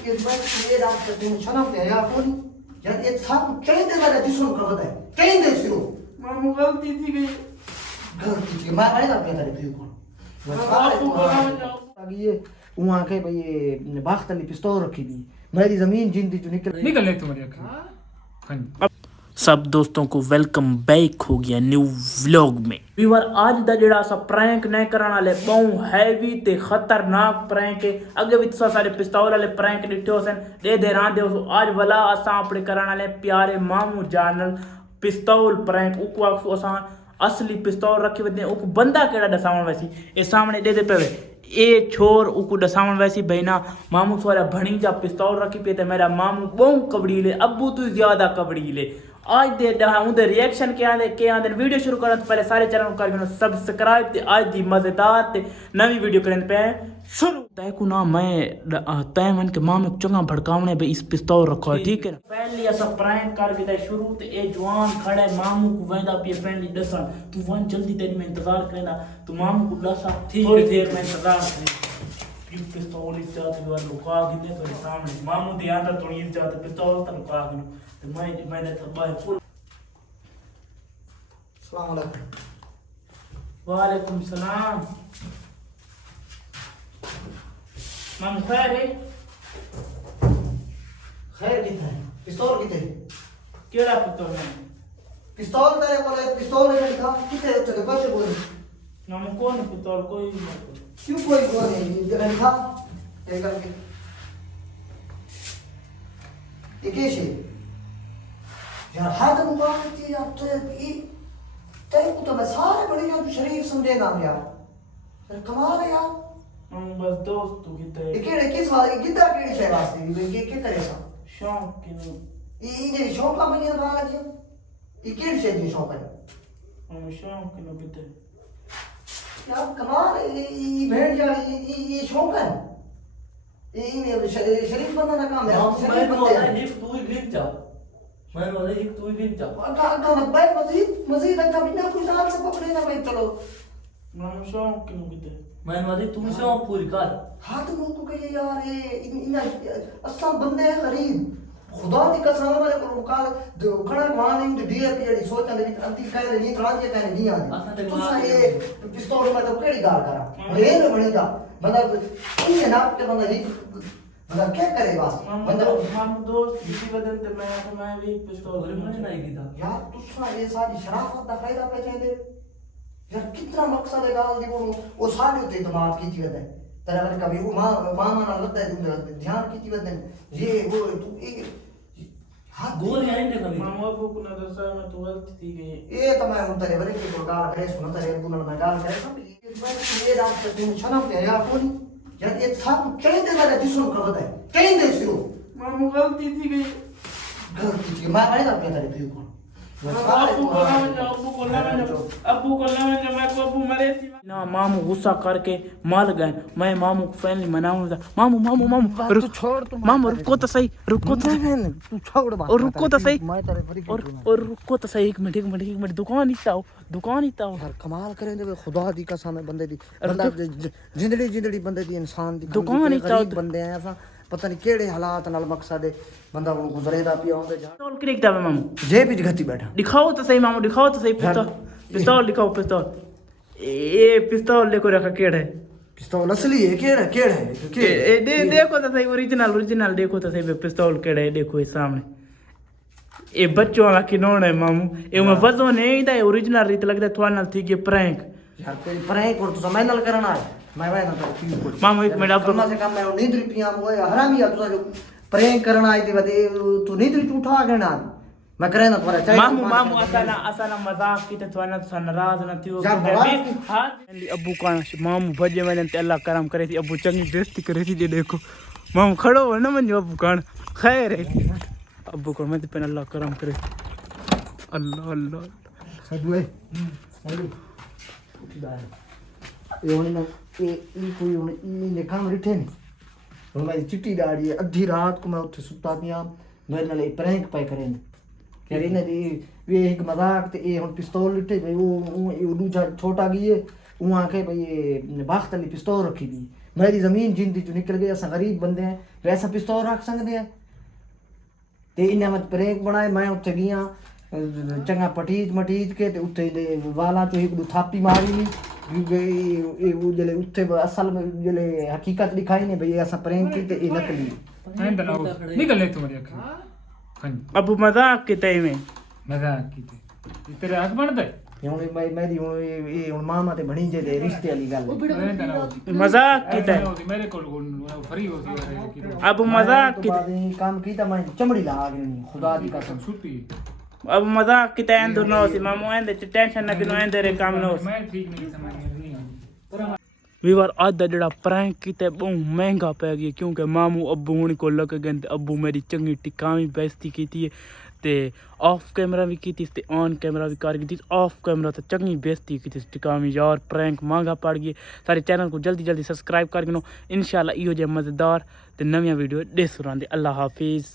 ये बात ये रात का तुम छना पे या कौन यार ये सब चाहिए वाला दिसों का बताए चाहिए दिसो मामू गलती थी गई गलती थी मैं ना पे करे पियो कौन आपको बोला मैं जाऊं आगे ये वहां के भाई ये बाख्त अली पिस्तौल रखी थी मेरी जमीन जिंदी जो निकल ले तुम्हारी अखा सब दोस्तों को वेलकम बैक हो गया न्यू व्लॉग में व्यूअर आज दा जेड़ा सा प्रैंक नहीं कराने वाले बहुत हैवी ते खतरनाक प्रैंक है अगे भी तो सारे पिस्तौल वाले प्रैंक डिठे होसन दे रां दे आज वाला असा अपने कराने वाले प्यारे मामू जानल पिस्तौल प्रैंक उको असा असली पिस्तौल रखी वदे उको बंदा केड़ा दसावन वैसी ए सामने दे पे ए छोर उको दसावन वैसी बहना मामू सोरा भणी जा पिस्तौल रखी पे ते मेरा मामू बहु कबड़ीले अब्बू तू ज्यादा कबड़ीले आज दे उधर रिएक्शन के आंदे वीडियो शुरू करने से पहले सारे चैनल को कर सब्सक्राइब ते आज दी मजेदार ते नवी वीडियो करने पे शुरू तय को ना मैं तय मन के मामे चंगा भड़कावने पे इस पिस्तौल रखो ठीक है पहले ऐसा प्रैंक कर के शुरू ते ए जवान खड़े मामू को वेंदा पे फ्रेंडली दसा तू वन जल्दी तेरी मैं इंतजार करना तू मामू को दसा थोड़ी देर में इंतजार कर पिस्तौल इस जात भी लुका गिने तो सामने मामू दे अंदर थोड़ी इस जात पिस्तौल तो लुका गिने तो मैंने तो बाय फुल अस्सलाम वालेकुम वालेकुम सलाम मामू खैर है खैर किथे पिस्तौल किथे केड़ा पिस्तौल है पिस्तौल तेरे बोले पिस्तौल ने लिखा किथे चले कैसे बोले मामू कौन पिस्तौल कोई नहीं क्यों कोई बोले ये लिखा ये करके ये कैसे यार हाथ मुबारक थी यार तो ये तेरे को तो मैं सारे बड़े यार तू शरीफ समझेगा यार यार कमाल है यार मामू बस दोस्त तू किते ये केड़े किस वाली कितना केड़ी शय वास्ते ये के करे सा शौक की नु ये शौक का महीना लगा लगी ये केड़ी शय दी शौक है मामू शौक की नु किते यार कमाल है ये भेड़ यार ये शौक है ये शरीफ बनना का काम है शरीफ बनते हैं तू ही गिर जा मैं बोला एक तू ही गिर जा अगर भाई मजीद अगर बिना कोई नाम से पकड़े ना भाई चलो मामू शौक की नु किते मैं बोला तू शौक पूरी कर हाथ मुंह को कहिए यार ये इन असल बंदे हैं गरीब खुदा दी कसम वाले को काल खड़ा मारने दी डीएपी जेडी सोचन दे अंति कह नहीं त्रांजे कह नहीं आंदी तुसा ये पिस्तौल में तो केड़ी गाल करा रेल बनेगा मतलब इन्हें नाप के बंदा ही मतलब क्या करे बस बंदा हम दोस्त इसी वजह से मैं भी पिस्तौल मैंने नहीं की था यार तुसा ये सारी शराफत दा फायदा पे चाहिए यार कितना मकसद है गाल दी वो सारे उते इत्मीनान की थी वदे तेरा अगर कभी वो मां ना लगता है तुम ध्यान की थी वदे ये वो तू एक हां गोल है नहीं कभी मामू अबू को ना दसा मैं तो गलती थी गई ये तो मैं उनते बरे की गाल करे सुन तेरे बुनल में गाल करे सब ये रात का तुम छना पे या कौन यार ये सब चाहिए वाला दिसों का बताए चाहिए दिसो मामू गलती थी गई गलती थी मैं ना पे तेरे पियो कौन अबू को मैं को अबू मरे थी ना मामू गुस्सा करके मार गए मैं मामू को फैमिली मनाऊंगा मामू तू छोड़ तू मामू रुको तो सही रुको तो तू छोड़ बात और रुको तो सही मैं तेरे बरी और रुको तो सही एक मिनट दुकान ही आओ यार कमाल करें दे खुदा दी कसम है बंदे दी बंदा जिंदड़ी बंदे दी इंसान दी दुकान ही गरीब बंदे हैं ऐसा पता नहीं केड़े हालात नाल मकसद है बंदा वो गुजरेदा पिया होंदे जा पिस्तौल के किताब है मामू जे भी घती बैठा दिखाओ तो सही मामू दिखाओ तो सही पिस्तौल दिखाओ पिस्तौल ये पिस्तौल देखो रखा केड़ है पिस्तौल असली है केड़ है देखो तो सही ओरिजिनल देखो तो सही पिस्तौल केड़ है देखो इस सामने ये बच्चों वाला खिलौना है मामू ये मैं वजन नहीं था ओरिजिनल रीत लगता है थोड़ा थी कि प्रैंक यार कोई प्रैंक और तो समय नल करना है मैं ना तो की मामू एक मिनट कम से कम मैं नींद पिया वो हरामी है तू प्रैंक करना आई थी बदे तू नींद उठा के ना मैं करे ना तुम्हारा चाहिए मामू असाना मजाक की तो थोड़ा सा नाराज न थियो हां अब्बू का मामू भजे मैंने अल्लाह करम करे थी अब्बू चंगी बेइज्जती करे थी देखो मामू खड़ो हो ना मन अब्बू कान खैर है अब्बू को मैं पे अल्लाह करम करे अल्लाह अल्लाह सदुए ये होने ना ये कोई होने ये काम रिठे नहीं मैं चिट्टी डाड़ी है अद्धी रात को मैं उठे सुता पिया मेरे नाल प्रैंक पे करें कह रही ना दी वे एक मजाक ते ये हुन पिस्तौल लिटे भाई वो दूजा छोटा गई है वहां के भाई ये बाख्त अली पिस्तौल रखी थी मेरी जमीन जिंदी जो निकल गई असा गरीब बंदे हैं ਵੈਸਾ ਪਿਸਤੌਲ ਰੱਖ ਸਕਦੇ ਆ ਤੇ ਇਹਨਾਂ ਵਿੱਚ ਪ੍ਰੈਂਕ ਬਣਾਏ ਮੈਂ ਉੱਥੇ ਗਿਆ ਚੰਗਾ ਪਟੀਜ ਕੇ ਤੇ ਉੱਤੇ ਦੇ ਵਾਲਾਂ ਚੋਂ ਇੱਕ ਥਾਪੀ ਮਾਰੀ ਨੀ ਇਹ ਉਹ ਜਿਹੜੇ ਉੱਤੇ ਅਸਲ ਜਿਹੜੇ ਹਕੀਕਤ ਦਿਖਾਈ ਨੇ ਬਈ ਅਸਾਂ ਪ੍ਰੈਂਕ ਕੀ ਤੇ ਇਹ ਨਕਲੀ निकल तुम्हारी अख हाँ जी अबू मजाक किते में मजाक की तेरे हक बनता है ਹੁਣ ਮੈਂ ਦੀ ਹੁਣ ਇਹ ਹੁਣ ਮਾਮਾ ਤੇ ਬਣੀ ਜੇ ਦੇ ਰਿਸ਼ਤੇ ਵਾਲੀ ਗੱਲ मजाक किते मेरे को फ्री होती है अबू मजाक किते ਬਾਅਦ ਕੰਮ ਕੀਤਾ ਮੈਂ ਚਮੜੀ ਲਾ ਗਈ ਖੁਦਾ ਦੀ ਕਸਮ छुट्टी अबू मजाक किते अंदर नो सी मामू एंदे टेंशन ना किनो एंदे रे काम नो मैं ठीक नहीं समझ नहीं आती ਵੀਰ ਅੱਜ ਦਾ ਜਿਹੜਾ ਪ੍ਰੈਂਕ ਕੀਤਾ ਬਹੁਤ ਮਹਿੰਗਾ ਪੈ ਗਿਆ ਕਿਉਂਕਿ ਮਾਮੂ ਅੱਬੂ ਹੁਣ ਕੋਲ ਲੱਗ ਗਏ ਤੇ ਅੱਬੂ ਮੇਰੀ ਚੰਗੀ ਟਿਕਾਵੀਂ ਬੇਇੱਜ਼ਤੀ ਕੀਤੀ ਹੈ ਤੇ ਆਫ ਕੈਮਰਾ ਵੀ ਕੀਤੀ ਤੇ ਔਨ ਕੈਮਰਾ ਵੀ ਕਰ ਕੀਤੀ ਆਫ ਕੈਮਰਾ ਤੇ ਚੰਗੀ ਬੇਇੱਜ਼ਤੀ ਕੀਤੀ ਟਿਕਾਵੀਂ ਯਾਰ ਪ੍ਰੈਂਕ ਮਹਿੰਗਾ ਪੜ ਗਿਆ ਸਾਰੇ ਚੈਨਲ ਨੂੰ ਜਲਦੀ ਸਬਸਕ੍ਰਾਈਬ ਕਰ ਗਿਨੋ ਇਨਸ਼ਾਅੱਲਾ ਇਹੋ ਜਿਹੇ ਮਜ਼ੇਦਾਰ ਤੇ ਨਵੀਆਂ ਵੀਡੀਓ ਦੇ ਸੁਰਾਂਦੇ ਅੱਲਾ ਹਾਫਿਜ਼